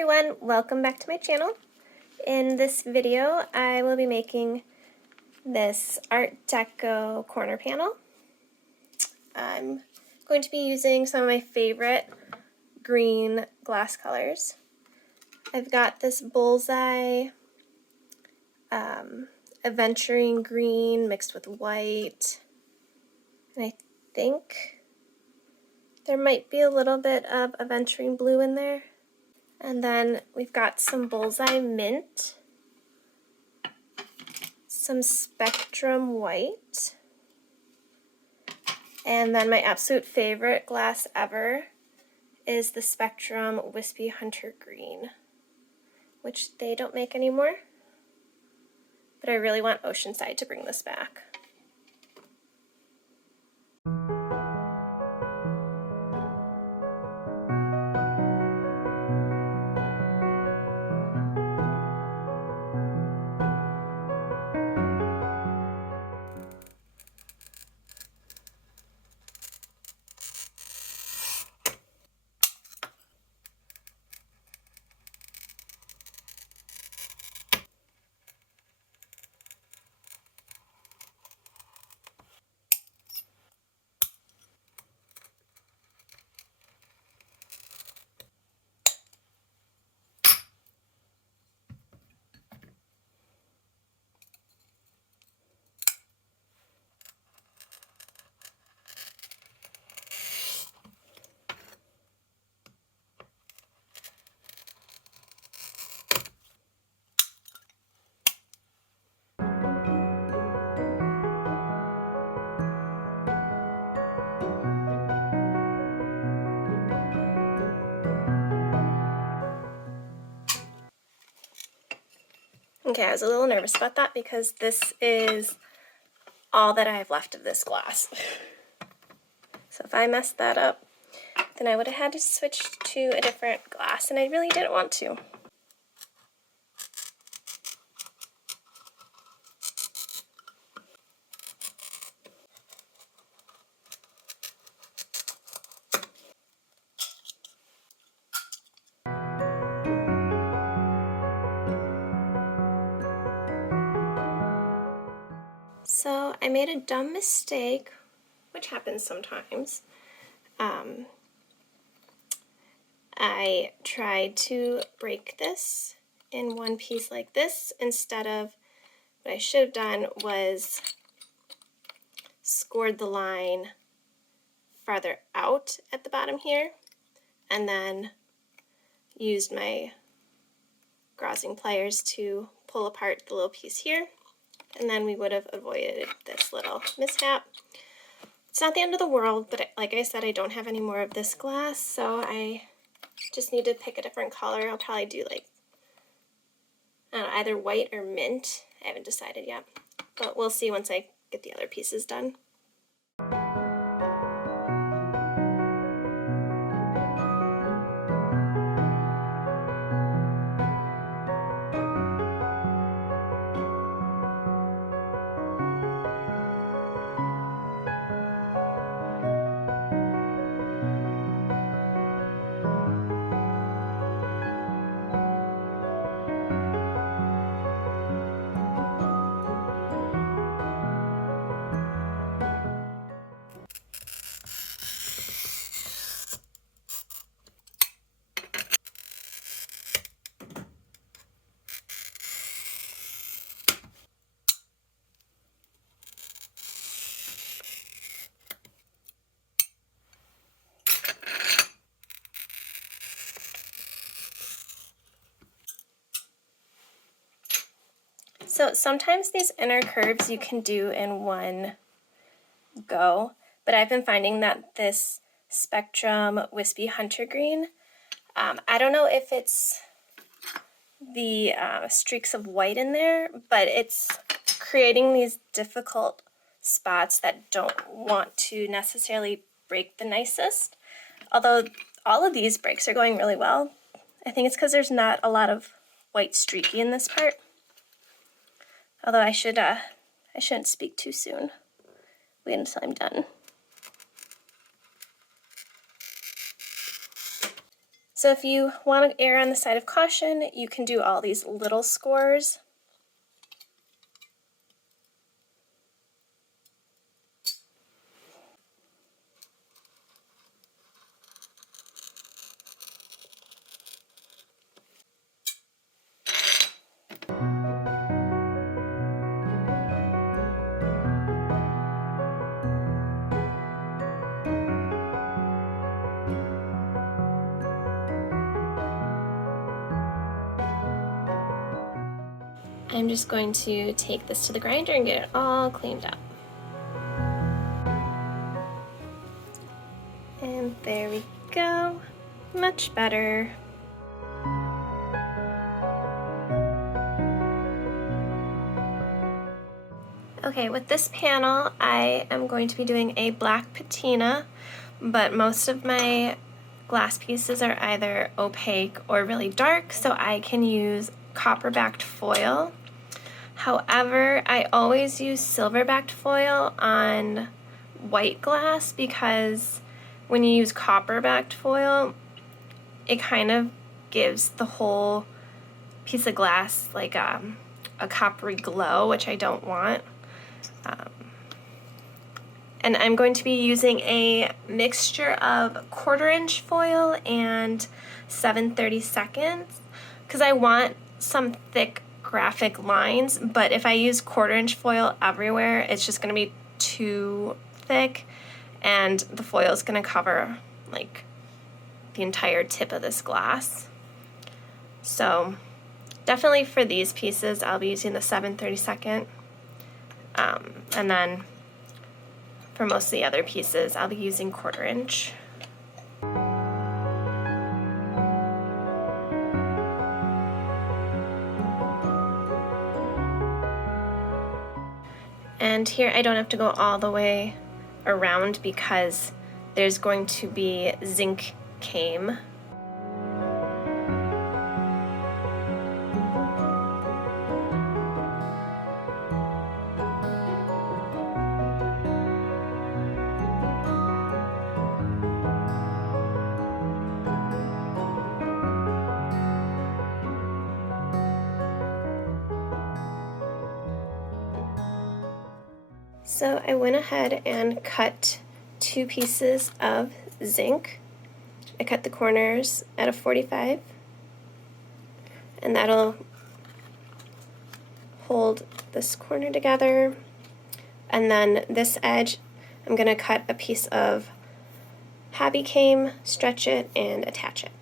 everyone, welcome back to my channel. In this video I will be making this Art Deco corner panel. I'm going to be using some of my favorite green glass colors. I've got this bullseye aventurine green mixed with white, and I think there might be a little bit of aventurine blue in there. And then we've got some bullseye mint, some spectrum white, and then my absolute favorite glass ever is the Spectrum Wispy Hunter Green, which they don't make anymore, but I really want Oceanside to bring this back. Okay, I was a little nervous about that because this is all that I have left of this glass. So if I messed that up, then I would have had to switch to a different glass, and I really didn't want to. So I made a dumb mistake, which happens sometimes. I tried to break this in one piece like this instead of what I should have done was scored the line farther out at the bottom here and then used my grousing pliers to pull apart the little piece here, and then we would have avoided this little mishap. It's not the end of the world, but like I said, I don't have any more of this glass, so I just need to pick a different color. I'll probably do like, I don't know, either white or mint. I haven't decided yet, but we'll see once I get the other pieces done. So sometimes these inner curves you can do in one go, but I've been finding that this Spectrum Wispy Hunter Green, I don't know if it's the streaks of white in there, but it's creating these difficult spots that don't want to necessarily break the nicest. Although all of these breaks are going really well. I think it's because there's not a lot of white streaky in this part. Although I shouldn't speak too soon. Wait until I'm done. So if you want to err on the side of caution, you can do all these little scores. I'm just going to take this to the grinder and get it all cleaned up. And there we go. Much better. Okay, with this panel, I am going to be doing a black patina, but most of my glass pieces are either opaque or really dark, so I can use copper-backed foil. However, I always use silver-backed foil on white glass because when you use copper-backed foil, it kind of gives the whole piece of glass like a coppery glow, which I don't want. And I'm going to be using a mixture of 1/4 inch foil and 7/32 because I want some thick graphic lines, but if I use 1/4 inch foil everywhere, it's just going to be too thick and the foil is going to cover like the entire tip of this glass. So definitely for these pieces I'll be using the 7/32, and then for most of the other pieces I'll be using 1/4 inch. And here I don't have to go all the way around because there's going to be zinc cane. So I went ahead and cut 2 pieces of zinc. I cut the corners at a 45, and that'll hold this corner together. And then this edge, I'm going to cut a piece of hobby came, stretch it, and attach it.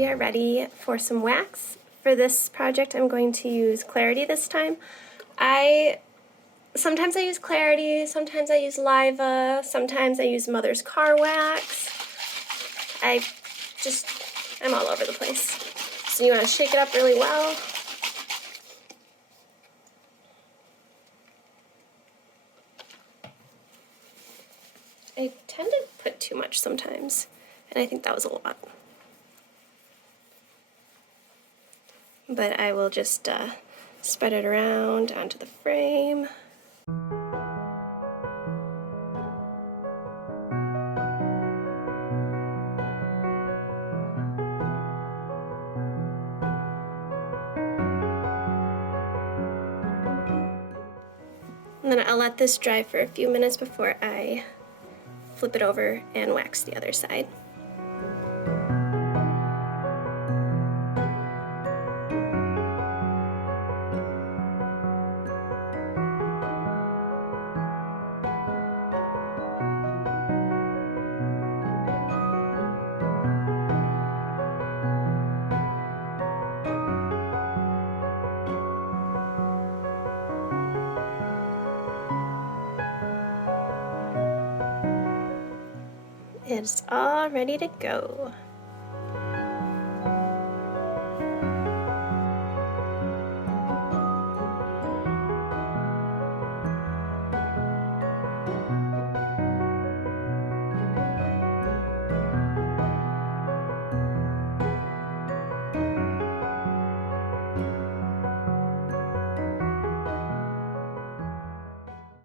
we are ready for some wax. For this project, I'm going to use Clarity this time. Sometimes I use Clarity, sometimes I use Liva, sometimes I use Mother's Car Wax. I'm all over the place. So you want to shake it up really well. I tend to put too much sometimes, and I think that was a lot. But I will just spread it around onto the frame. And then I'll let this dry for a few minutes before I flip it over and wax the other side. It's all ready to go.